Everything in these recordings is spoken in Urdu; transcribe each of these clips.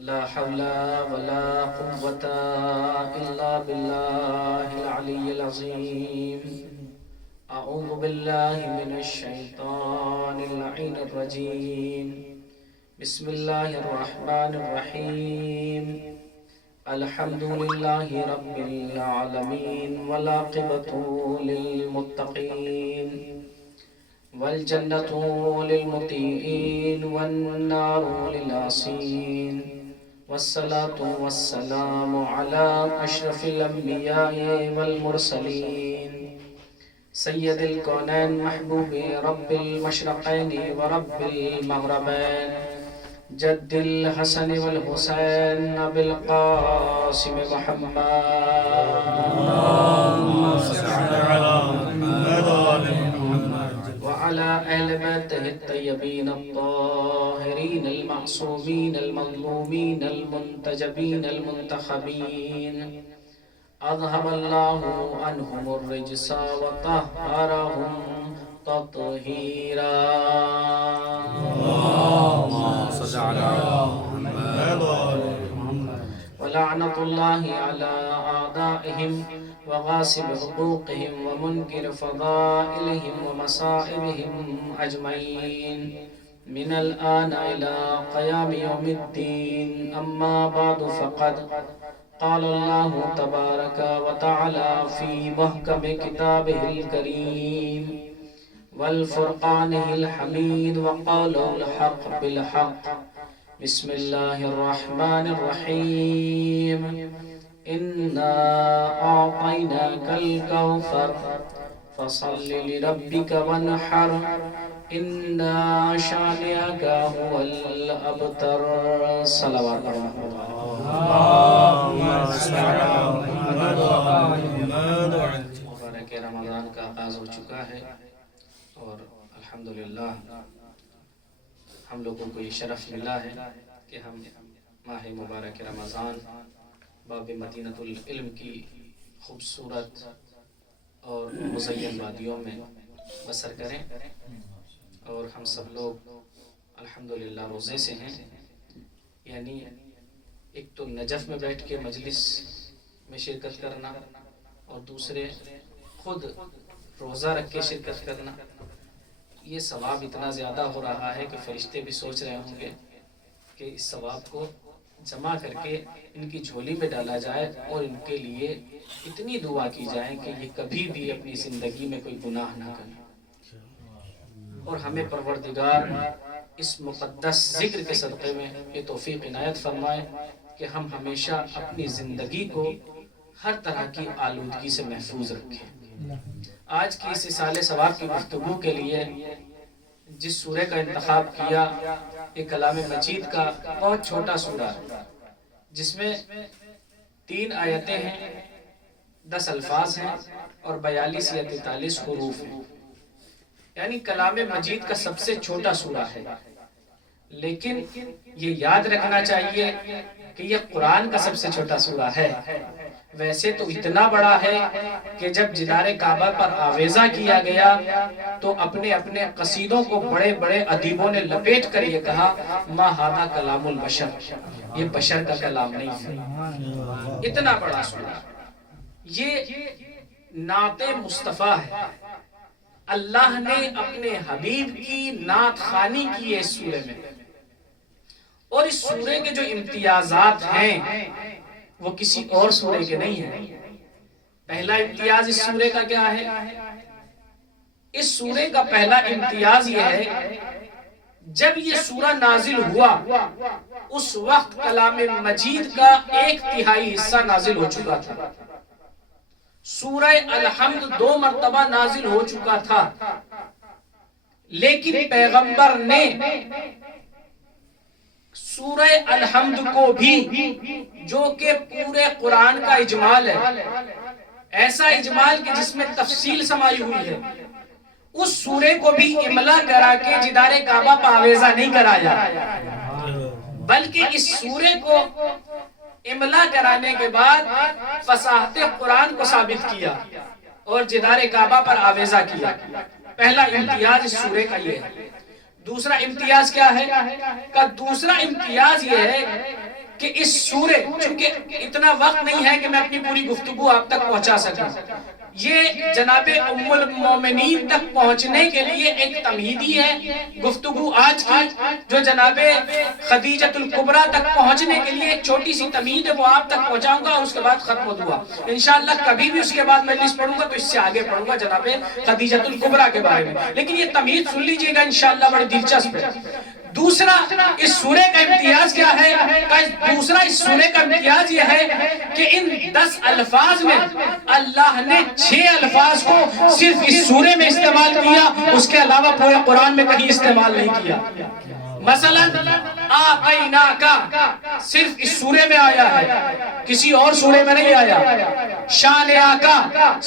لا حول ولا قوة إلا بالله العلي العظيم. أعوذ بالله من الشيطان اللعين الرجيم. بسم الله الرحمن الرحيم. الحمد لله رب العالمين والعاقبة للمتقين والجنة للمطيعين والنار للعاصين والصلاة والسلام على أشرف الأنبياء والمرسلين سيد الكونين محبوب رب المشرقين ورب المغربين جد الحسن والحسين أبي القاسم محمد اللهم صل على محمد وآل محمد وعلى أهل بيته الطيبين الطاهرين المعصومين المظلومين المنتجبين المنتخبين أذهب الله عنهم الرجس وطهرهم تطهيرا. اللهم صل على محمد وآل محمد ولعنة الله على أعدائهم وغاصب حقوقهم ومنكر فضائلهم ومصائبهم أجمعين من الآن إلى قيام يوم الدين. أما بعد فقد قال الله تبارك وتعالى في محكم كتابه الكريم والفرقانه الحميد وقالوا الحق بالحق. بسم الله الرحمن الرحيم. إنا أعطيناك الكوثر فصل لربك وانحر إن شانئك هو الأبتر. صلوات الله. اللهم صل على محمد وآل محمد مبارک رمضان کا آغاز ہو چکا ہے اور الحمدللہ ہم لوگوں کو یہ شرف ملا ہے کہ ہم ماہ مبارک رمضان باب مدینۃ العلم کی خوبصورت اور مزین وادیوں میں بسر کریں اور ہم سب لوگ الحمدللہ روزے سے ہیں. یعنی ایک تو نجف میں بیٹھ کے مجلس میں شرکت کرنا اور دوسرے خود روزہ رکھ کے شرکت کرنا، یہ ثواب اتنا زیادہ ہو رہا ہے کہ فرشتے بھی سوچ رہے ہوں گے کہ اس ثواب کو جمع کر کے ان کی جھولی میں ڈالا جائے اور ان کے لیے اتنی دعا کی جائے کہ یہ کبھی بھی اپنی زندگی میں کوئی گناہ نہ کریں. اور ہمیں پروردگار اس مقدس ذکر کے صدقے میں یہ توفیق عنایت فرمائے کہ ہم ہمیشہ اپنی زندگی کو ہر طرح کی آلودگی سے محفوظ رکھیں. آج کی اس سال ثواب کی گفتگو کے لیے جس سورہ کا انتخاب کیا یہ کلام مجید کا بہت چھوٹا سورہ ہے جس میں 3 آیتیں ہیں، 10 الفاظ ہیں اور 42 یا 43 حروف ہیں. یعنی کلام مجید کا سب سے چھوٹا سورہ ہے، لیکن یہ یاد رکھنا چاہیے کہ یہ قرآن کا سب سے چھوٹا سورہ ہے. ویسے تو اتنا بڑا ہے کہ جب جدار کعبہ پر آویزہ کیا گیا تو اپنے اپنے قصیدوں کو بڑے بڑے ادیبوں نے لپیٹ کر یہ کہا ما ھذا کلام البشر، یہ بشر کا کلام نہیں ہے. اتنا بڑا سورہ، یہ نعت مصطفیٰ ہے. اللہ نے اپنے حبیب کی نعت خوانی کی ہے اس سورے میں، اور اس سورے کے جو امتیازات ہیں وہ کسی اور سورے کے نہیں ہیں. پہلا امتیاز اس سورے کا کیا ہے؟ اس سورے کا پہلا امتیاز یہ ہے جب یہ سورہ نازل ہوا اس وقت کلام مجید کا 1/3 حصہ نازل ہو چکا تھا. سورہ الحمد 2 مرتبہ نازل ہو چکا تھا، لیکن پیغمبر نے سورہ الحمد کو بھی، جو کہ پورے قرآن کا اجمال ہے، ایسا اجمال کہ جس میں تفصیل سمائی ہوئی ہے، اس سورے کو بھی املا کرا کے جدار کعبہ پر آویزہ نہیں کرایا، بلکہ اس سورے کو املا کرانے کے بعد فصاحت قرآن کو ثابت کیا اور جدار کعبہ پر آویزہ کیا. پہلا امتیاز اس سورے کا یہ ہے. دوسرا امتیاز کیا ہے؟ دوسرا امتیاز یہ ہے کہ اس سورے، چونکہ اتنا وقت نہیں ہے کہ میں اپنی پوری گفتگو آپ تک پہنچا سکوں، یہ جناب ام المومنین تک پہنچنے کے لیے ایک تمہیدی ہے گفتگو آج کی، جو جناب خدیجۃ الکبریٰ تک پہنچنے کے لیے ایک چھوٹی سی تمہید ہے، وہ آپ تک پہنچاؤں گا اور اس کے بعد ختم ہو دعا انشاءاللہ۔ کبھی بھی اس کے بعد مجلس پڑھوں گا تو اس سے آگے پڑھوں گا جناب خدیجۃ الکبریٰ کے بارے میں، لیکن یہ تمہید سن لیجئے گا انشاءاللہ، بڑی دلچسپ ہے۔ دوسرا اس سورے کا امتیاز کیا ہے؟ دوسرا اس سورے کا امتیاز یہ ہے کہ ان 10 الفاظ میں اللہ نے 6 الفاظ کو صرف اس سورے میں استعمال کیا، اس کے علاوہ پورے قرآن میں کہیں استعمال نہیں کیا۔ مثلا آقیناکا صرف اس سورے میں آیا ہے، کسی اور سورے میں نہیں آیا۔ شان آقا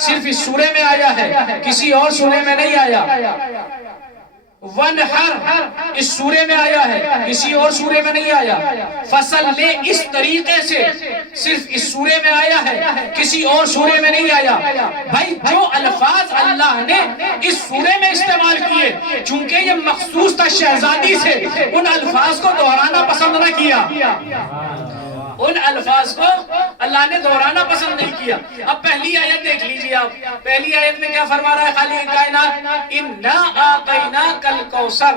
صرف اس سورے میں آیا ہے، کسی اور سورے میں نہیں آیا۔ وَنْحَرْ اس سورے میں آیا ہے، کسی اور سورے میں نہیں آیا۔ فصل لے اس طریقے سے صرف اس سورے میں آیا ہے، کسی اور سورے میں نہیں آیا۔ بھائی جو الفاظ اللہ نے اس سورے میں استعمال کیے، چونکہ یہ مخصوص تھا شہزادی سے، ان الفاظ کو دہرانا پسند نہ کیا، ان الفاظ کو اللہ نے دہرانا پسند نہیں کیا۔ اب پہلی آیت دیکھ لیجئے آپ، پہلی آیت میں کیا فرما رہا ہے خالق کائنات؟ اِنَّا آقَيْنَاكَ الْكَوْثَرَ،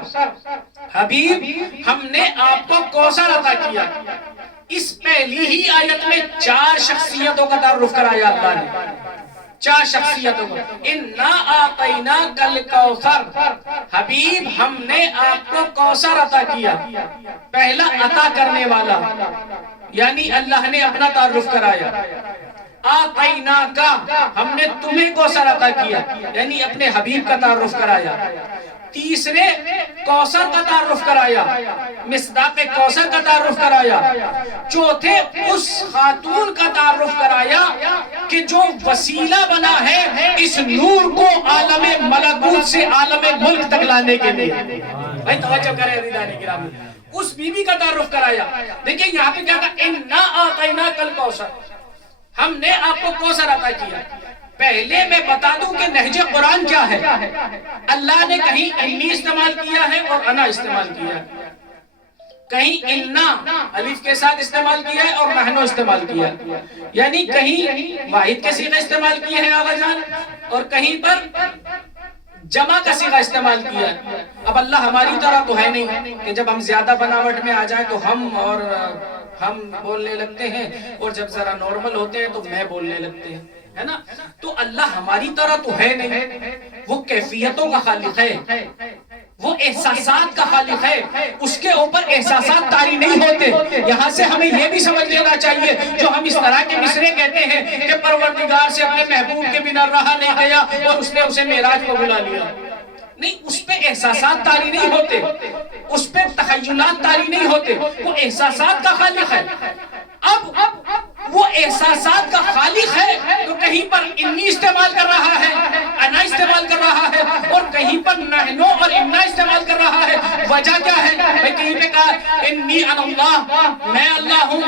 حبیب ہم نے آپ کو کوثر عطا کیا۔ اس پہلی ہی آیت میں 4 شخصیتوں کا تعارف کرایا اللہ نے، 4 شخصیتوں کو۔ اِنَّا آقَيْنَاكَ الْكَوْثَرَ، حبیب ہم نے آپ کو کوثر عطا کیا۔ پہلا عطا کرنے والا، یعنی اللہ نے اپنا تعارف کرایا۔ آقیناکا ہم نے تمہیں کوثر عطا کیا، یعنی اپنے حبیب کا تعارف کرایا۔ تیسرے کوثر کا تعارف کرایا، مصداق کوثر کا تعارف کرایا۔ چوتھے اس خاتون کا تعارف کرایا کہ جو وسیلہ بنا ہے اس نور کو عالم ملکوت سے عالم ملک تک لانے کے لیے۔ بھائی توجہ کریں عزیزان کرام، اس بی بی کا تعارف کرایا۔ دیکھیں یہاں پہ کیا کہا؟ اِنَّا آقَيْنَاكَ الْكَوْثَرَ، ہم نے آپ کو کوثر عطا کیا۔ پہلے میں بتا دوں کہ نہج قرآن کیا ہے۔ اللہ نے کہیں انی استعمال کیا ہے اور انا استعمال کیا ہے، کہیں انا الف کے ساتھ استعمال کیا ہے اور نحنو استعمال کیا ہے، یعنی کہیں واحد کے صیغے استعمال کیے ہیں آغا جان، اور کہیں پر جمع کا صیغہ استعمال کیا ہے۔ اب اللہ ہماری طرح تو ہے نہیں کہ جب ہم زیادہ بناوٹ میں آ جائیں تو ہم بولنے لگتے ہیں، اور جب ذرا نارمل ہوتے ہیں تو میں بولنے لگتے ہیں، ہے نا؟ تو اللہ ہماری طرح تو ہے نہیں، وہ کیفیتوں کا خالق ہے، وہ احساسات کا خالق ہے، اس کے اوپر احساسات طاری نہیں ہوتے۔ یہاں سے ہمیں یہ بھی سمجھ لینا چاہیے، جو ہم اس طرح کے مصرے کہتے ہیں کہ پروردگار سے اپنے محبوب کے بنا رہا نہیں گیا اور اس نے اسے معراج کو بلا لیا، نہیں، اس پہ احساسات طاری نہیں ہوتے، اس پہ تخیلات طاری نہیں ہوتے، وہ احساسات کا خالق ہے۔ اب وہ احساسات کا خالق ہے تو کہیں پر انی استعمال کر رہا ہے، انا استعمال کر رہا ہے، اور کہیں پر نحنو اور انا استعمال کر رہا ہے۔ وجہ کیا ہے؟ کہیں پہ کہا انی انا اللہ، میں اللہ ہوں،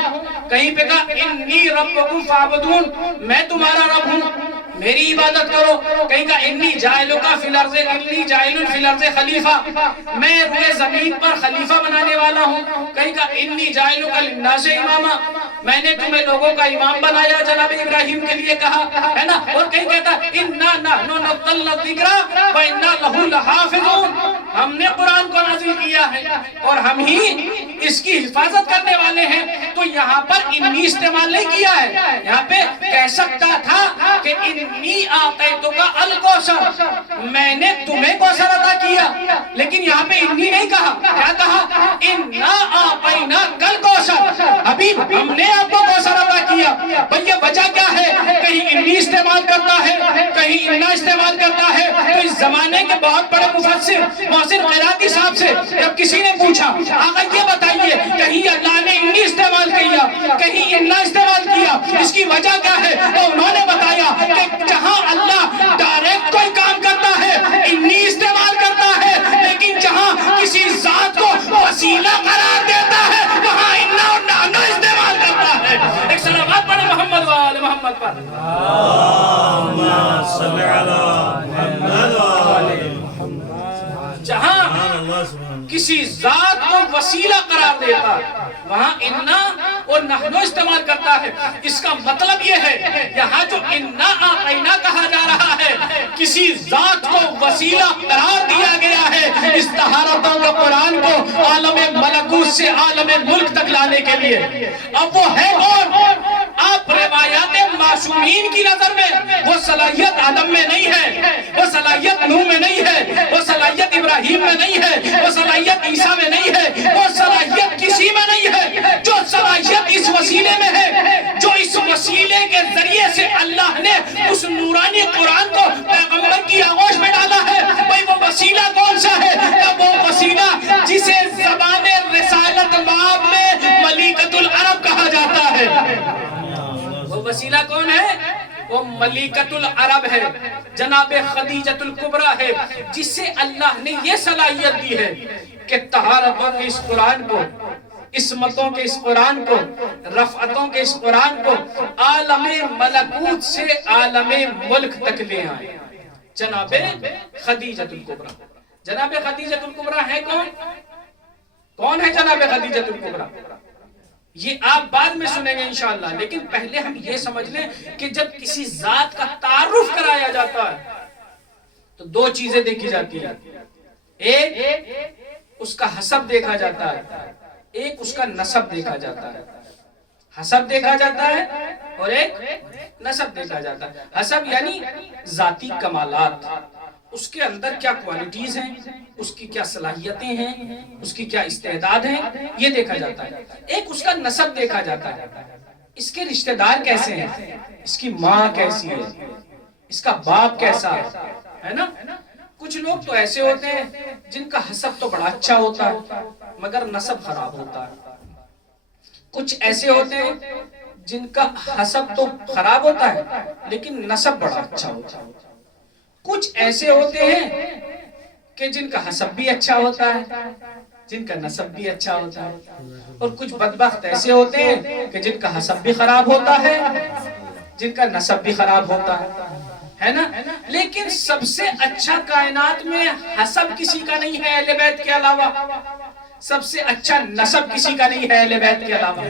کہیں پہ کہا انی ربکم فاعبدون، میں تمہارا رب ہوں، میری عبادت کرو، کہیں کہا انی جاعلک فی الارض، انی جاعل فی الارض خلیفہ، میں روئے زمین پر خلیفہ بنانے والا ہوں، کہیں کہا انی جاعلک للناس اماما، میں نے تمہیں لوگوں کا امام بنایا، جناب ابراہیم کے لیے کہا ہے نا، اور کہیں کہتا انا نحن نزلنا الذکر وانا لہ لحافظون، ہم نے قرآن کو نازل کیا ہے اور ہم ہی اس کی حفاظت کرنے والے ہیں۔ تو یہاں پر انی استعمال نہیں کیا ہے، یہاں پہ کہہ سکتا تھا کہ انی آتیتک الکوثر، میں نے تمہیں کوثر عطا کیا، لیکن یہاں پہ انی نہیں کہا، کیا کہا؟ انا آتیناک الکوثر، حبیب ہم نے آپ کو کوثر عطا کیا۔ بھئی یہ وجہ کیا ہے؟ کہیں انی استعمال کرتا ہے، کہیں انا استعمال کرتا ہے۔ تو اس زمانے کے بہت بڑے مفسر محسن قیراتی صاحب سے جب کسی نے پوچھا آقا یہ بتائیے کہیں اللہ نے انی استعمال کیا، کہیں انا استعمال کیا، اس کی وجہ کیا ہے؟ تو انہوں نے بتایا کہ جہاں اللہ ڈائریکٹ کوئی کام کرتا ہے انی استعمال کرتا ہے، لیکن جہاں کسی ذات کو وسیلہ قرار دیتا ہے وہاں انا اور نحنو استعمال کرتا ہے۔ ایک صلوات پڑھیں محمد و آل محمد پر۔ اللہم صلی علی محمد و آل محمد۔ جہاں کسی ذات کو وسیلہ قرار دیتا وہاں انا اور نحنو استعمال کرتا ہے. اس کا مطلب یہ ہے یہاں جو انا اعطینا کہا جا رہا ہے کسی ذات کو وسیلہ قرار دیا گیا ہے اس طہارتوں کا قرآن کو عالم ملکوت سے عالم ملک تک لانے کے لیے. اب وہ ہے کون؟ آپ روایات معصومین کی نظر میں وہ صلاحیت آدم میں نہیں ہے, وہ صلاحیت نوح میں نہیں ہے, وہ صلاحیت ابراہیم میں نہیں ہے, وہ صلاحیت عیسیٰ میں نہیں ہے, وہ صلاحیت کسی میں نہیں ہے. جو صلاحیت اس وسیلے میں ہے, جو اس وسیلے کے ذریعے سے اللہ نے اس نورانی قرآن کو پیغمبر کی آغوش میں ڈالا ہے, بھئی وہ وسیلہ کون سا ہے؟ وہ وسیلہ جسے زبان رسالت باب میں ملیکۃ العرب کہا جاتا ہے. وہ وسیلہ کون ہے؟ وہ ملیکۃ العرب ہے, جناب خدیجۃ الکبریٰ ہے, جس سے اللہ نے یہ صلاحیت دی ہے کہ طہارتوں کے اس قرآن کو, عصمتوں کے اس قرآن کو, رفعتوں کے اس قرآن کو عالم ملکوت سے عالم ملک تک لے آئے. جناب خدیجۃ الکبریٰ. جناب خدیجۃ الکبریٰ ہے کون؟ کون ہے جناب خدیجۃ الکبریٰ؟ یہ آپ بعد میں سنیں گے انشاءاللہ, لیکن پہلے ہم یہ سمجھ لیں کہ جب کسی ذات کا تعارف کرایا جاتا ہے تو دو چیزیں دیکھی جاتی ہیں. ایک اس کا حسب دیکھا جاتا ہے, ایک اس کا نسب دیکھا جاتا ہے. حسب دیکھا جاتا ہے اور ایک نسب دیکھا جاتا ہے. حسب یعنی ذاتی کمالات, اس کے اندر کیا کوالٹیز ہیں, اس کی کیا صلاحیتیں ہیں, اس کی کیا استعداد ہیں, یہ دیکھا جاتا ہے. ایک اس کا نسب دیکھا جاتا ہے, اس کے رشتہ دار کیسے ہیں, اس کی ماں کیسی ہے, اس کا باپ کیسا ہے نا. کچھ لوگ تو ایسے ہوتے ہیں جن کا حسب تو بڑا اچھا ہوتا ہے مگر نسب خراب ہوتا ہے. کچھ ایسے ہوتے ہیں جن کا حسب تو خراب ہوتا ہے لیکن نسب بڑا اچھا ہوتا ہے. کچھ ایسے ہوتے ہیں کہ جن کا حسب بھی اچھا ہوتا ہے, جن کا نسب بھی اچھا ہوتا ہے. اور کچھ بدبخت ایسے ہوتے ہیں کہ جن کا حسب بھی خراب ہوتا ہے, جن کا نسب بھی خراب ہوتا ہے نا. لیکن سب سے اچھا کائنات میں حسب کسی کا نہیں ہے اہل بیت کے علاوہ, سب سے اچھا نسب کسی کا نہیں ہے اہل بیت کے علاوہ.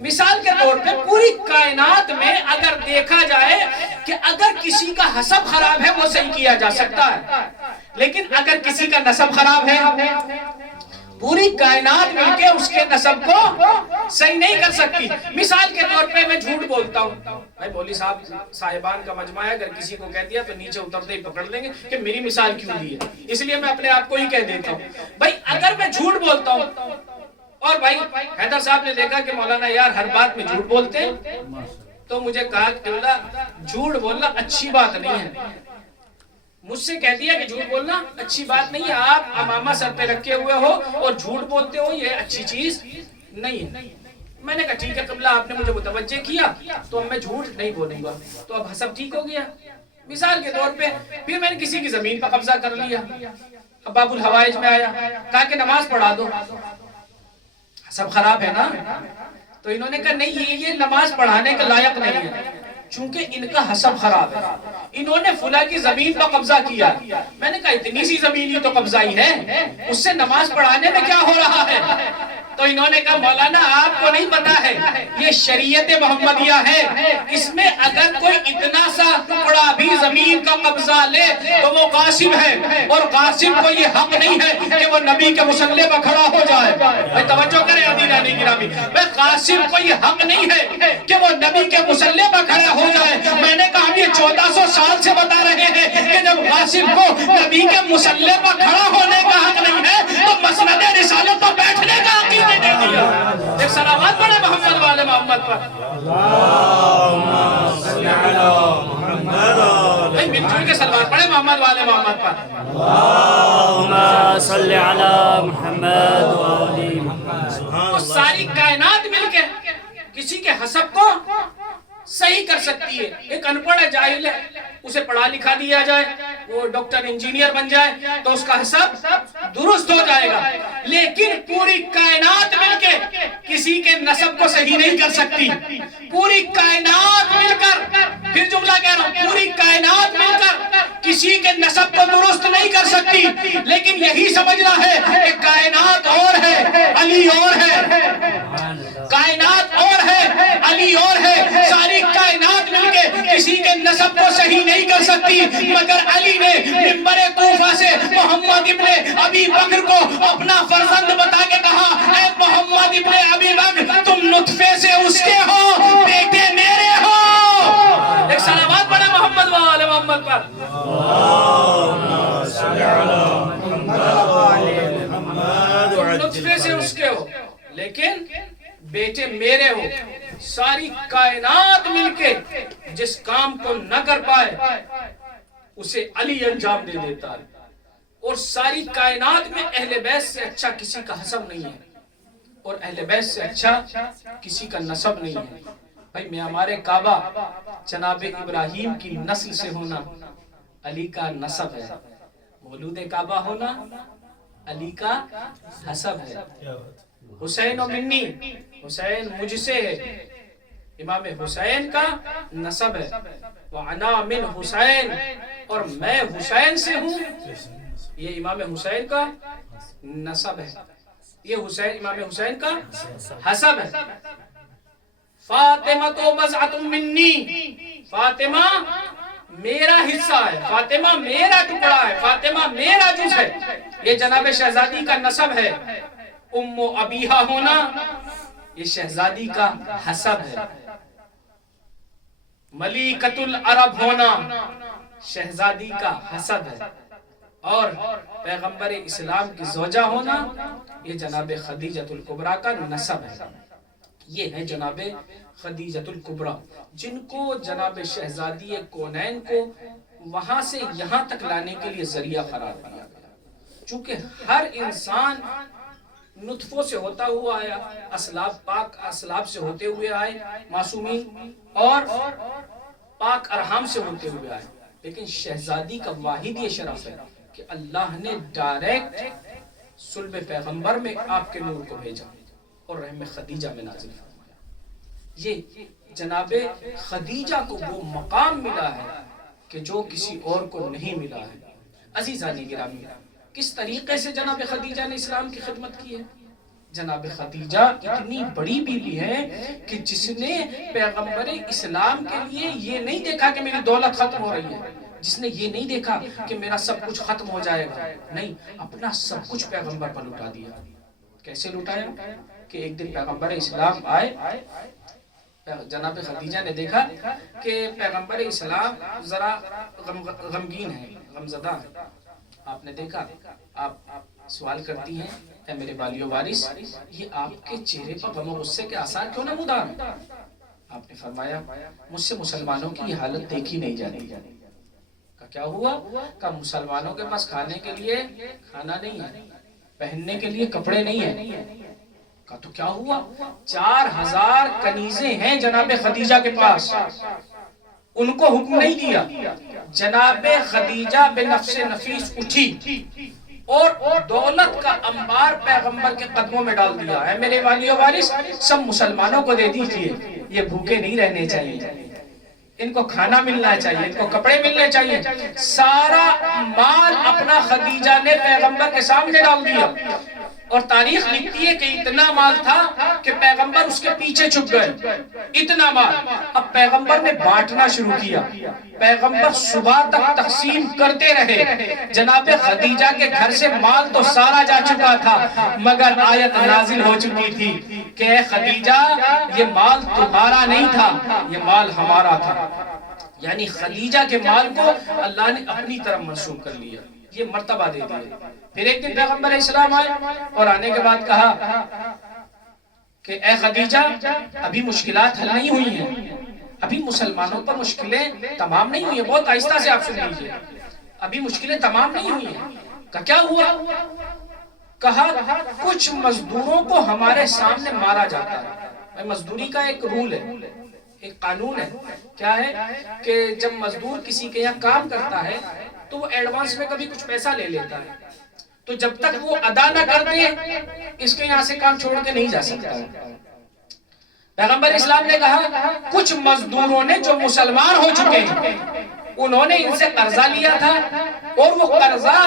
مثال کے طور پہ پوری کائنات میں اگر دیکھا جائے کہ اگر کسی کا حسب خراب ہے وہ صحیح کیا جا سکتا ہے, لیکن اگر کسی کا نسب خراب ہے پوری کائنات مل کے اس کے نسب کو صحیح نہیں کر سکتی. مثال کے طور پہ میں جھوٹ بولتا ہوں, بھائی بولی صاحبان کا مجمع ہے, اگر کسی کو کہہ دیا تو نیچے اترتے ہی پکڑ لیں گے کہ میری مثال کیوں دی ہے, اس لیے میں اپنے آپ کو ہی کہہ دیتا ہوں. بھائی اگر میں جھوٹ بولتا ہوں اور بھائی حیدر صاحب نے دیکھا کہ مولانا یار ہر بات میں جھوٹ بولتے ہیں, تو مجھے کہا کہ جھوٹ بولنا اچھی بات نہیں ہے. مجھ سے کہہ دیا کہ جھوٹ بولنا اچھی بات نہیں ہے, آپ امامہ سر پہ رکھے ہوئے ہو اور جھوٹ بولتے ہو, یہ اچھی چیز نہیں ہے. میں نے کہا ٹھیک ہے قبلہ, آپ نے مجھے متوجہ کیا تو اب میں جھوٹ نہیں بولوں گا, تو اب حسب ٹھیک ہو گیا. مثال کے طور پہ پھر میں نے کسی کی زمین پر قبضہ کر لیا, اب باب الحوائج میں آیا, کہا کہ نماز پڑھا دو, حسب خراب ہے نا. تو انہوں نے کہا نہیں یہ نماز پڑھانے کے لائق نہیں ہے چونکہ ان کا حسب خراب ہے, انہوں نے فلاں کی زمین پر قبضہ کیا. میں نے کہا اتنی سی زمین ہی تو قبضہ ہی ہے, اس سے نماز پڑھانے میں کیا ہو رہا ہے. تو انہوں نے کہا مولانا آپ کو نہیں پتا ہے یہ شریعت محمدیہ ہے, اس میں اگر کوئی اتنا سا ٹکڑا بھی زمین کا قبضہ لے تو وہ قاسم ہے, اور قاسم کو یہ حق نہیں ہے کہ وہ نبی کے مصلی پر کھڑا ہو جائے. بھائی توجہ کریں عزیزانی گرامی, بھائی قاسم کو یہ حق نہیں ہے کہ وہ نبی کے مصلی پر کھڑا ہو جائے. میں نے کہا ہم یہ 1400 سال سے بتا رہے ہیں کہ جب قاسم کو نبی کے مصلی پر کھڑا ہونے کا حق نہیں ہے تو مسند رسالت پر بیٹھنے کا حق نہیں دے دیا. ایک صلوات پڑھے محمد والے محمد پر. اللہم صلی علی محمد. بھائی مل جل کے صلوات پڑھے محمد والے محمد پر. اللہم صلی علی محمد والی محمد. تو ساری کائنات مل کے کسی کے حسب کو صحیح کر سکتی ہے. ایک انپڑھ ہے, جاہل ہے, اسے پڑھا لکھا دیا جائے, وہ ڈاکٹر انجینئر بن جائے تو اس کا حساب درست ہو جائے گا. لیکن پوری کائنات مل کے کسی کے نسب کو صحیح نہیں کر سکتی. پوری کائنات مل کر, پھر جملہ کہہ رہا ہوں, پوری کائنات مل کر کسی کے نسب کو درست نہیں کر سکتی. لیکن یہی سمجھنا ہے کہ کائنات اور ہے, علی اور ہے, سب کو صحیح نہیں کر سکتی، مگر علی نے منبر کوفہ سے محمد ابن ابی بکر کو اپنا فرزند بتا کے کہا، اے محمد ابن ابی بکر تم نطفے سے اس کے ہو، بیٹے میرے ہو۔ ایک صلوات پڑھیں محمد و آل محمد پر۔ نطفے سے اس کے ہو لیکن بیٹے میرے ہو۔ ساری کائنات مل کے جس کام کو نہ کر پائے اسے علی انجام دے دیتا ہے، اور ساری کائنات میں اہل بیت سے اچھا کسی کا حسب نہیں ہے، اور اہل بیت سے اچھا کسی کا نسب نہیں ہے۔ بھائی معمار کعبہ جناب ابراہیم کی نسل سے ہونا علی کا نسب ہے، مولود کعبہ ہونا علی کا حسب ہے۔ حسین و منی، حسین مجھ سے ہے، امام حسین کا نسب ہے۔ وَعَنَا مِنْ حسین، اور میں حسین سے ہوں، یہ امام حسین کا نسب ہے، یہ حسین امام حسین کا حسب ہے۔ فاطمہ تو بضعۃ منی، فاطمہ میرا حصہ ہے، فاطمہ میرا ٹکڑا ہے، فاطمہ میرا جز ہے، یہ جناب شہزادی کا نسب ہے۔ ام و ابیہا ہونا یہ شہزادی کا حسب ہے۔ ملیکۃ العرب ہونا شہزادی کا حسب ہے، اور پیغمبر اسلام کی زوجہ ہونا یہ جناب خدیجۃ الکبریٰ کا نسب ہے۔ یہ ہے جناب خدیجۃ الکبریٰ جن کو جناب شہزادی کونین کو وہاں سے یہاں تک لانے کے لیے ذریعہ قرار دیا گیا، چونکہ ہر انسان نطفوں سے ہوتا ہوا آیا، اسلاب پاک اسلاب سے ہوتے ہوئے آئے معصومین، اور پاک ارحام سے ہوتے ہوئے آئے، لیکن شہزادی کا واحد یہ شرف ہے کہ اللہ نے ڈائریکٹ صلب پیغمبر میں آپ کے نور کو بھیجا اور رحم خدیجہ میں نازل فرمایا۔ یہ جناب خدیجہ کو وہ مقام ملا ہے کہ جو کسی اور کو نہیں ملا ہے۔ عزیزانی گرامی، کس طریقے سے جناب خدیجہ نے اسلام کی خدمت کی ہے؟ جناب خدیجہ اتنی بڑی بیوی ہے کہ جس نے پیغمبر اسلام کے لیے یہ نہیں دیکھا کہ میری دولت ختم ہو رہی ہے، جس نے یہ نہیں دیکھا کہ میرا سب کچھ ختم ہو جائے گا، نہیں، اپنا سب کچھ پیغمبر پر لٹا دیا۔ کیسے لٹایا؟ کہ ایک دن پیغمبر اسلام آئے، جناب خدیجہ نے دیکھا کہ پیغمبر اسلام ذرا غمگین ہے، غمزدہ ہے۔ آپ نے دیکھا، آپ سوال کرتی ہیں، اے میرے والی و وارث، یہ آپ کے چہرے پر غم و غصے کے آثار کیوں نمودار ہیں؟ آپ نے فرمایا، مجھ سے مسلمانوں کی یہ حالت دیکھی نہیں جاتی۔ کیا ہوا؟ کہ مسلمانوں کے پاس کھانے کے لیے کھانا نہیں ہے، پہننے کے لیے کپڑے نہیں ہیں۔ کہا تو کیا ہوا؟ 4000 کنیزیں ہیں جناب خدیجہ کے پاس، ان کو حکم نہیں دیا۔ جناب خدیجہ بنفس نفیس اٹھی اور دولت کا انبار پیغمبر کے قدموں میں ڈال دیا ہے، میرے والی و وارث سب مسلمانوں کو دے دیجئے، یہ بھوکے نہیں رہنے چاہیے، ان کو کھانا ملنا چاہیے، ان کو کپڑے ملنے چاہیے۔ سارا مال اپنا خدیجہ نے پیغمبر کے سامنے ڈال دیا، اور تاریخ لکھتی ہے کہ اتنا مال تھا کہ پیغمبر اس کے پیچھے چھپ گئے، اتنا مال۔ اب پیغمبر نے بانٹنا شروع کیا، پیغمبر صبح تک تقسیم کرتے رہے۔ جناب خدیجہ کے گھر سے مال تو سارا جا چکا تھا، مگر آیت نازل ہو چکی تھی کہ اے خدیجہ یہ مال تمہارا نہیں تھا، یہ مال ہمارا تھا۔ یعنی خدیجہ کے مال کو اللہ نے اپنی طرف منسوب کر لیا، یہ مرتبہ دے دیا۔ پھر ایک دن پیغمبر اسلام آئے اور آنے کے بعد کہا کہ اے خدیجہ ابھی مشکلات حل نہیں ہوئی ہیں، ابھی مسلمانوں پر مشکلیں تمام نہیں ہوئی ہیں، بہت آہستہ سے آپ سن لیجئے، ابھی مشکلیں تمام نہیں ہوئی ہیں۔ کہ کیا ہوا؟ کہا کچھ مزدوروں کو ہمارے سامنے مارا جاتا ہے۔ مزدوری کا ایک رول ہے، ایک قانون ہے، کیا ہے کہ جب مزدور کسی کے یہاں کام کرتا ہے تو وہ ایڈوانس میں کبھی کچھ پیسہ لے لیتا ہے، تو جب تک وہ ادا نہ کر دے اس کے یہاں سے کام چھوڑ کے نہیں جا سکتا۔ پیغمبر اسلام نے کہا کچھ مزدوروں نے جو مسلمان ہو چکے ہیں انہوں نے ان سے قرضہ لیا تھا اور وہ قرضہ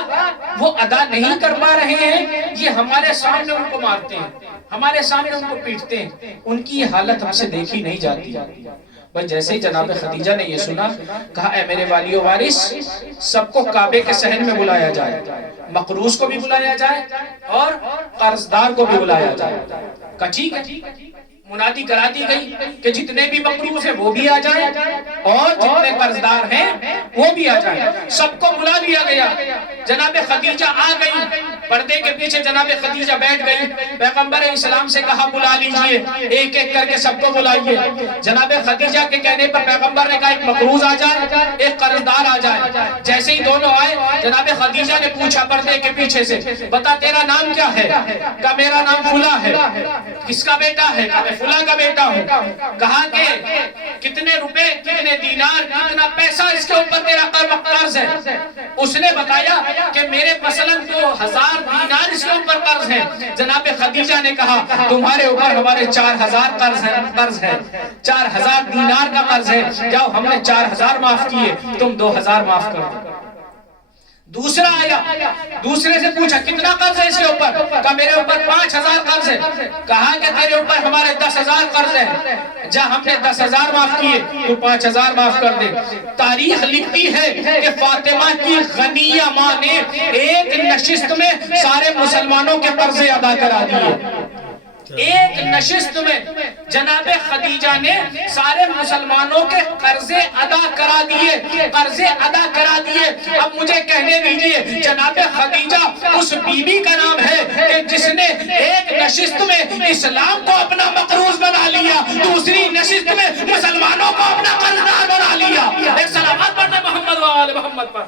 وہ ادا نہیں کر پا رہے ہیں، یہ ہمارے سامنے ان کو مارتے ہیں، ہمارے سامنے ان کو پیٹتے ہیں، ان کی حالت ہم سے دیکھی نہیں جاتی۔ بھائی جیسے ہی جناب خدیجہ نے یہ سنا، کہا اے میرے والی و وارث، سب کو کعبے کے صحن میں بلایا جائے، مقروض کو بھی بلایا جائے اور قرضدار کو بھی بلایا جائے۔ کہا ٹھیک ہے، منادی کرا دی گئی کہ جتنے بھی مقروض ہیں وہ بھی آ جائیں اور جتنے قرضدار ہیں وہ بھی آ جائیں۔ سب کو بلا لیا گیا، جناب خدیجہ آ گئی، پردے کے پیچھے جناب خدیجہ بیٹھ گئی، پیغمبر اسلام سے کہا بلا لیجئے، ایک ایک کر کے سب کو بلائیے۔ جناب خدیجہ کے کہنے پر پیغمبر نے کہا ایک مقروض آ جائے، ایک قرضدار آ جائے۔ جیسے ہی دونوں آئے، جناب خدیجہ نے پوچھا پردے کے پیچھے سے، بتا تیرا نام کیا ہے؟ کہا میرا نام فلاں ہے۔ کس کا بیٹا ہے؟ کہا میں فلاں کا بیٹا ہوں۔ کہا کہ کتنے روپے، کتنے دینار، کتنا پیسہ اس کے اوپر تیرا قرض ہے؟ اس نے بتایا کہ میرے مثلاً 2000 دینار اس کے اوپر قرض ہے۔ جناب خدیجہ نے کہا تمہارے اوپر ہمارے 4000 قرض ہے، 4000 دینار کا قرض ہے، جاؤ ہم نے 4000 معاف کیے، تم 2000 معاف کر دو۔ دوسرا آیا، دوسرے سے پوچھا کتنا قرض ہے اس کے اوپر؟ کہا میرے اوپر 5000 قرض ہے۔ کہا کہ تیرے اوپر ہمارے 10000 قرض ہے، جا ہم نے 10000 معاف کیے، تو 5000 معاف کر دے۔ تاریخ لکھتی ہے کہ فاطمہ کی غنیہ ماں نے ایک نشست میں سارے مسلمانوں کے قرض ادا کرا دیے۔ ایک نشست میں جناب خدیجہ نے سارے مسلمانوں کے قرض ادا کرا دیے، قرض ادا کرا دیے۔ اب مجھے کہنے دیجئے جناب خدیجہ اس بی بی کا نام ہے کہ جس نے ایک نشست میں اسلام کو اپنا مقروض بنا لیا، دوسری نشست میں مسلمانوں کو اپنا قرضدار بنا لیا۔ ایک سلامات پڑھنا محمد و آل محمد پر۔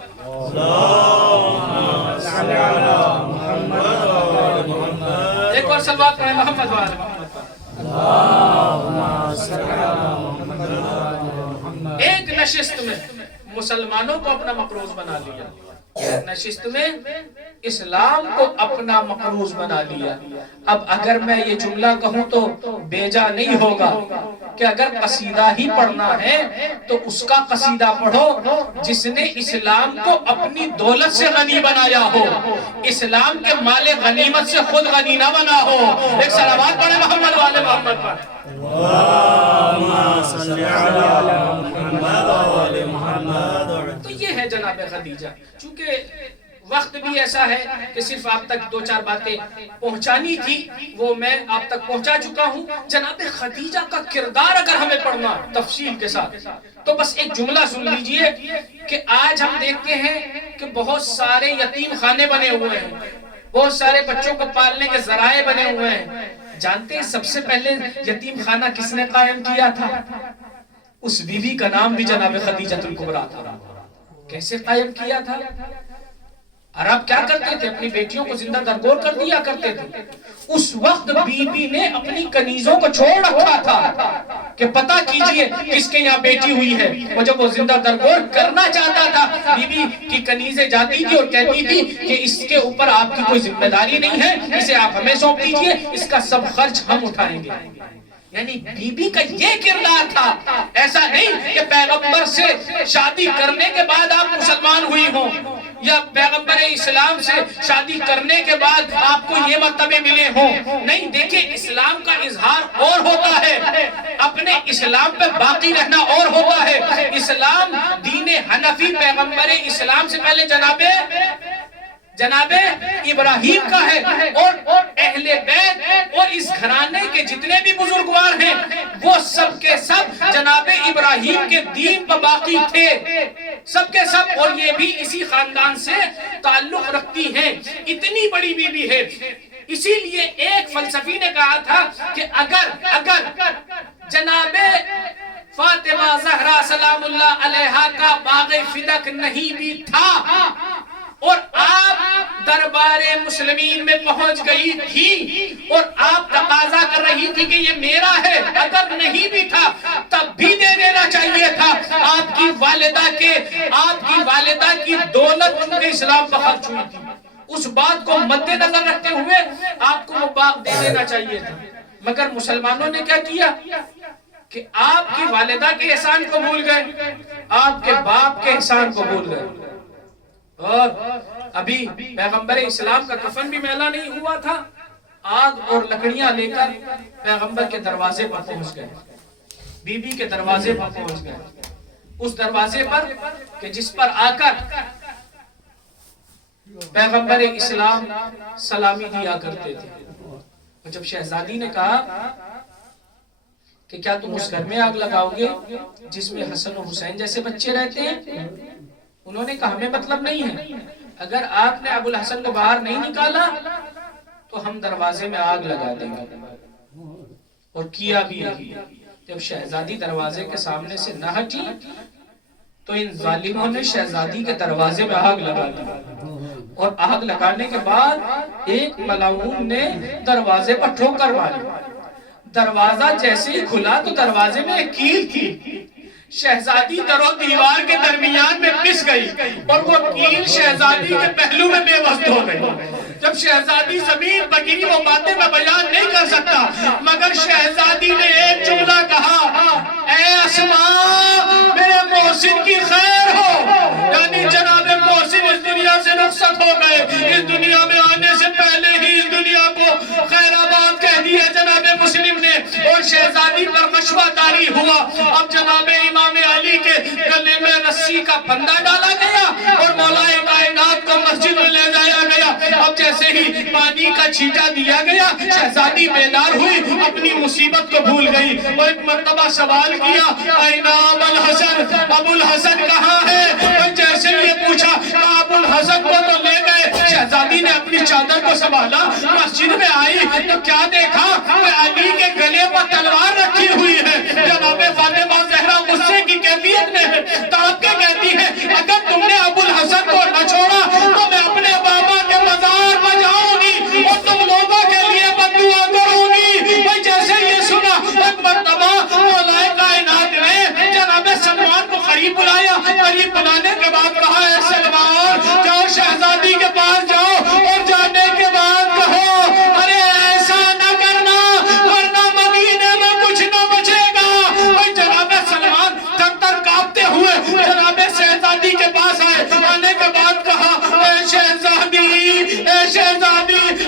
ایک اور سلوات پڑھیں محمد و آل محمد پر۔ ایک نشست میں مسلمانوں کو اپنا مقروض بنا لیا، ایک نشست میں اسلام کو اپنا مقروض بنا لیا۔ اب اگر میں یہ جملہ کہوں تو بیجا نہیں ہوگا کہ اگر قصیدہ ہی پڑھنا ہے تو اس کا قصیدہ پڑھو جس نے اسلام کو اپنی دولت سے غنی بنایا ہو، اسلام کے مال غنیمت سے خود غنی نہ بنا ہو۔ ایک صلوات پڑھیں محمد والے محمد پر۔ تو یہ ہے جناب خدیجہ۔ چونکہ وقت بھی ایسا ہے کہ صرف آپ تک 2-4 باتیں پہنچانی تھی، وہ میں آپ تک پہنچا چکا ہوں۔ جناب خدیجہ کا کردار اگر ہمیں پڑھنا تفصیل کے ساتھ تو بس ایک جملہ سن لیجئے کہ آج ہم دیکھتے ہیں کہ بہت سارے یتیم خانے بنے ہوئے ہیں، بہت سارے بچوں کو پالنے کے ذرائع بنے ہوئے ہیں۔ جانتے ہیں سب سے پہلے یتیم خانہ کس نے قائم کیا تھا؟ اس بی بی کا نام بھی جناب خدیجہ الکبریٰ تھا۔ کیسے قائم کیا تھا؟ عرب کیا کرتے تھے؟ اپنی بیٹیوں کو زندہ درگور کر دیا کرتے تھے۔ اس وقت بی بی نے اپنی کنیزوں کو چھوڑ رکھا تھا کہ پتہ کیجئے کس کے یہاں بیٹی ہوئی ہے۔ وہ جب وہ زندہ درگور کرنا چاہتا تھا، بی بی کی کنیزیں جاتی تھی اور کہتی تھی کہ اس کے اوپر آپ کی کوئی ذمہ داری نہیں ہے، اسے آپ ہمیں سونپ دیجئے، اس کا سب خرچ ہم اٹھائیں گے۔ یعنی بی بی کا یہ کردار تھا۔ ایسا نہیں کہ پیغمبر سے شادی کرنے کے بعد آپ مسلمان ہوئی ہوں یا پیغمبر اسلام سے شادی کرنے کے بعد آپ کو یہ مرتبے ملے ہوں۔ نہیں، دیکھیں اسلام کا اظہار اور ہوتا ہے، اپنے اسلام پہ باقی رہنا اور ہوتا ہے۔ اسلام دین حنفی پیغمبر اسلام سے پہلے جناب ابراہیم کا ہے، اور اہل بیت اور اس گھرانے کے جتنے بھی بزرگوار ہیں وہ سب کے سب جناب ابراہیم کے دین پر باقی تھے، سب کے سب، اور یہ بھی اسی خاندان سے تعلق رکھتی ہیں۔ اتنی بڑی بی بی ہے، اسی لیے ایک فلسفی نے کہا تھا کہ اگر جناب فاطمہ زہرا سلام اللہ علیہا کا باغ فدق نہیں بھی تھا اور آپ دربار مسلمین میں پہنچ گئی تھی اور آپ تقاضا کر رہی تھی کہ یہ میرا ہے، اگر نہیں بھی تھا تب بھی دے دینا چاہیے تھا۔ آپ کی والدہ کی دولت ان کے اسلام پر خرچ ہوئی تھی، اس بات کو مد نظر رکھتے ہوئے آپ کو وہ باغ دے دینا چاہیے تھا۔ مگر مسلمانوں نے کیا کیا کہ آپ کی والدہ کے احسان کو بھول گئے، آپ کے باپ کے احسان کو بھول گئے، اور ابھی پیغمبر اسلام کا کفن بھی میلا نہیں ہوا تھا، آگ اور لکڑیاں لے کر پیغمبر کے دروازے پر پہنچ گئے۔ بی بی کے دروازے پر پہنچ گئے، اس دروازے پر کہ جس پر آ کر پیغمبر اسلام سلامی دیا کرتے تھے۔ اور جب شہزادی نے کہا کہ کیا تم اس گھر میں آگ لگاؤ گے جس میں حسن و حسین جیسے بچے رہتے ہیں؟ انہوں نے کہا ہمیں مطلب نہیں ہے، اگر آپ نے ابو الحسن کو باہر نہیں نکالا تو ہم دروازے میں آگ لگا دیں گے، اور کیا بھی یہی۔ جب شہزادی دروازے کے سامنے سے نہ ہٹی تو ان ظالموں نے شہزادی کے دروازے میں آگ لگا دی، اور آگ لگانے کے بعد ایک ملعون نے دروازے پر ٹھوکر ماری۔ دروازہ جیسے ہی کھلا تو دروازے میں ایک کیل تھی، شہزادی در و دیوار کے درمیان میں پس گئی، اور وہ کیل شہزادی کے پہلو میں بے وقت ہو گئی۔ جب شہزادی زمین پر گری، وہ باتیں میں بیان نہیں کر سکتا، مگر شہزادی نے ایک جملہ کہا، اے اسماء میرے محسن کی خیر ہو، یعنی جناب محسن اس دنیا سے رخصت ہو گئے، اس دنیا میں آنے سے پہلے ہی اس دنیا کو خیر آباد کہہ دیا جناب مسلم نے، اور شہزادی پر مشوہ طاری ہوا۔ اب جناب امام علی کے گلے میں رسی کا پھندا ڈالا گیا اور مولا کائنات کو مسجد میں لے جایا گیا۔ اب جیسے ہی پانی کا چھینٹا دیا گیا، شہزادی بیدار ہوئی، اپنی مصیبت کو بھول گئی، اور ایک مرتبہ سوال کیا، اَیْنَ ابو الحسن، ابو الحسن کہاں ہے؟ اور جیسے یہ پوچھا کہ ابو الحسن کو تو لے گئے۔ شہزادی نے اپنی چادر کو سنبھالا، مسجد میں آئی تو کیا دیکھا کہ علی کے گلے پر تلوار رکھی ہوئی ہے۔ جناب فاطمہ زہرا غصے کی کیفیت میں ہے، تاپ کے کہتی ہے، اگر تم نے ابو الحسن کو نہ چھوڑا تو میں اپنے بابا کے مزار پر جاؤں گی اور تم لوگوں کے لیے بددعا کروں گی۔ بھئی جیسے یہ سنا، ایک مرتبہ مولا کائنات نے جناب سلمان کو قریب بلایا، قریب بلانے کے بعد کہا، اے سلمان جاؤ شہزادی کے پاس جاؤ، اور جانے کے بعد کہو، ارے ایسا نہ کرنا ورنہ مدینے میں کچھ نہ بچے گا۔ اور جناب سلمان تر تر کانپتے ہوئے جناب شہزادی کے پاس آئے، آنے کے بعد کہا، اے شہزادی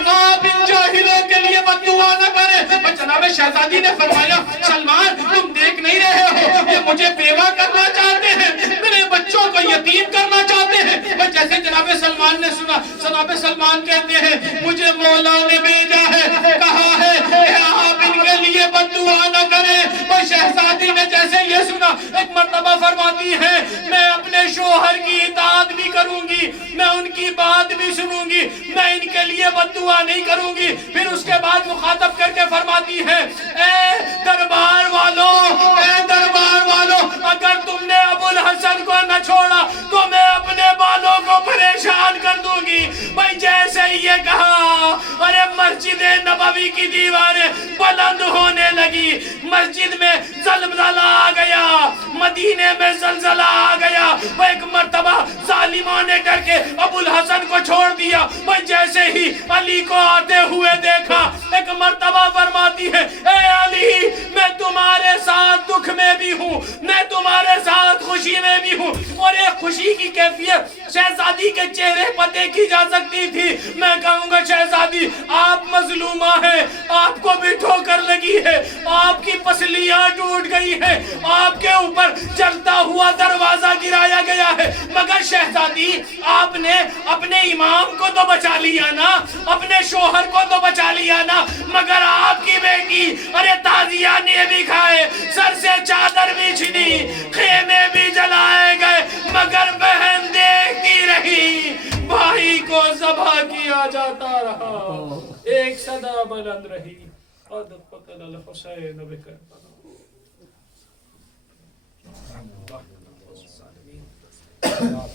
آپ ان جاہلوں کے لیے بددعا نہ کریں۔ اور جناب شہزادی نے فرمایا، سلمان تم دیکھ نہیں رہے ہو، یہ مجھے بیوہ کرنا چاہتے ہیں، میرے بچوں کو یتیم کرنا چاہتے ہیں۔ اور جیسے جناب سلمان نے سنا، جناب سلمان کہتے ہیں، مجھے مولا نے بھیجا ہے، کہا ہے کہ آپ ان کے لیے بددعا نہ کریں۔ اور شہزادی نے جیسے یہ سنا، ایک مرتبہ فرماتی ہے، میں اپنے شوہر کی اطاعت بھی کروں گی، میں ان کی بات بھی سنوں گی، میں ان کے لیے بددعا نہیں کروں گی۔ پھر اس کے بعد مخاطب کر کے فرماتی ہے، اے دربار والوں، اے دربار والوں، اگر تم نے ابو الحسن کو نہ چھوڑا تو میں اپنے بالوں کو پریشان کر دوں گی۔ بھئی جیسے یہ کہا، ارے مسجد نبوی کی دیواریں بلند ہونے لگی، مسجد میں زلزلہ آ گیا، مدینے میں زلزلہ آ گیا۔ وہ ایک مرتبہ ظالموں نے ڈر کے ابو الحسن کو چھوڑ دیا۔ وہ جیسے ہی علی کو آتے ہوئے دیکھا، ایک مرتبہ فرماتی ہے، اے علی میں تمہارے ساتھ دکھ میں بھی ہوں، میں تمہارے ساتھ خوشی میں بھی ہوں۔ اور ایک خوشی کی کیفیت شہزادی کے چہرے پر دیکھی جا سکتی تھی۔ میں کہوں گا شہزادی آپ مظلومہ ہیں، آپ کو بھی ٹھوکر لگی ہے، آپ کی پسلیاں ٹوٹ گئی ہیں، آپ کے اوپر جلتا ہوا دروازہ گرایا گیا ہے، مگر شہزادی آپ نے اپنے امام کو تو بچا لیا نا، اپنے شوہر کو تو بچا لیا نا، مگر آپ کی بیٹی ارے تازیہ نے بھی کھائے، سر سے چادر بھی چھنی، خیمے بھی جلائے گئے، مگر بہن دیکھتی رہی، بھائی کو ذبح کیا جاتا رہا، ایک صدا بلند رہی، قد قتل الحسین بکربلا۔ اللہ